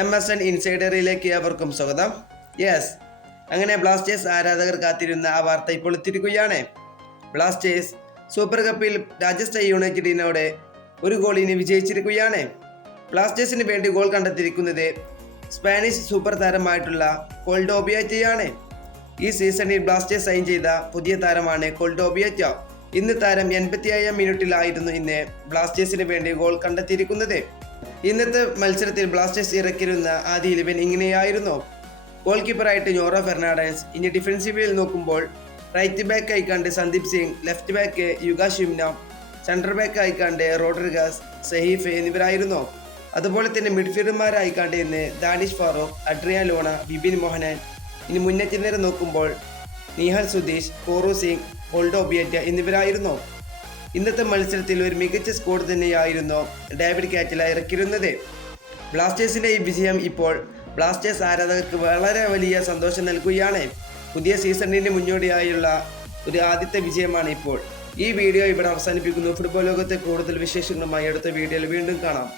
M S N ഇൻസൈഡറിലേക്ക് അവർക്കും സ്വാഗതം. Yes അങ്ങനെ ബ്ലാസ്റ്റേഴ്സ് ആരാധകർ കാത്തിരുന്ന ആ വാർത്ത ഇപ്പോൾ എത്തിയിരിക്കുകയാണ്. ബ്ലാസ്റ്റേഴ്സ് സൂപ്പർ കപ്പിൽ രാജസ്ഥാൻ യുണൈറ്റഡിനോട് ഒരു ഗോളിന് വിജയിച്ചിരിക്കുകയാണ്. ബ്ലാസ്റ്റേഴ്സിന് വേണ്ടി ഗോൾ കണ്ടെത്തിയിരിക്കുന്നത് സ്പാനിഷ് സൂപ്പർ താരമായിട്ടുള്ള കൊൾഡോബിയാറ്റയാണ്. ഈ സീസണിൽ ബ്ലാസ്റ്റേഴ്സ് സൈൻ ചെയ്ത പുതിയ താരമാണ് കോൾഡോബിയാറ്റ. ഇന്ന് താരം എൺപത്തിയേഴാം മിനിറ്റിലായിരുന്നു ഇന്ന് ബ്ലാസ്റ്റേഴ്സിന് വേണ്ടി ഗോൾ കണ്ടെത്തിയിരിക്കുന്നത്. ഇന്നത്തെ മത്സരത്തിൽ ബ്ലാസ്റ്റേഴ്സ് ഇറക്കിയിരുന്ന ആദ്യ ഇലവൻ ഇങ്ങനെയായിരുന്നു. ഗോൾ കീപ്പറായിട്ട് ഞോറോ ഫെർണാണ്ടസ് ഇനി ഡിഫൻസീവിൽ നോക്കുമ്പോൾ റൈറ്റ് ബാക്ക് ആയിക്കാണ്ട് സന്ദീപ് സിംഗ് ലെഫ്റ്റ് ബാക്ക് യുഗ ഷിംന സെൻട്രൽ ബാക്ക് ആയിക്കാണ്ട് റോഡ്രിഗാസ് സഹീഫ് എന്നിവരായിരുന്നു. അതുപോലെ തന്നെ മിഡ്ഫീൽഡർമാരായിക്കാണ്ട് ഇന്ന് ദാനിഷ് ഫാറൂഖ് അഡ്രിയ ലോണ ബിബിൻ മോഹനൻ ഇനി മുന്നേറ്റം നേരം നോക്കുമ്പോൾ നിഹാൽ സുധീഷ് കോറു സിംഗ് ഹോൾഡോ ബിയറ്റ എന്നിവരായിരുന്നു. ഇന്നത്തെ മത്സരത്തിൽ ഒരു മികച്ച സ്കോർ തന്നെയായിരുന്നു ഡേവിഡ് കാറ്റില ഇറക്കിയിരുന്നത്. ബ്ലാസ്റ്റേഴ്സിന്റെ ഈ വിജയം ഇപ്പോൾ ബ്ലാസ്റ്റേഴ്സ് ആരാധകർക്ക് വളരെ വലിയ സന്തോഷം നൽകുകയാണ്. പുതിയ സീസണിന് മുന്നോടിയായുള്ള ഒരു ആദ്യത്തെ വിജയമാണ് ഇപ്പോൾ. ഈ വീഡിയോ ഇവിടെ അവസാനിപ്പിക്കുന്നു. ഫുട്ബോൾ ലോകത്തെ കൂടുതൽ വിശേഷങ്ങളുമായി അടുത്ത വീഡിയോയിൽ വീണ്ടും കാണാം.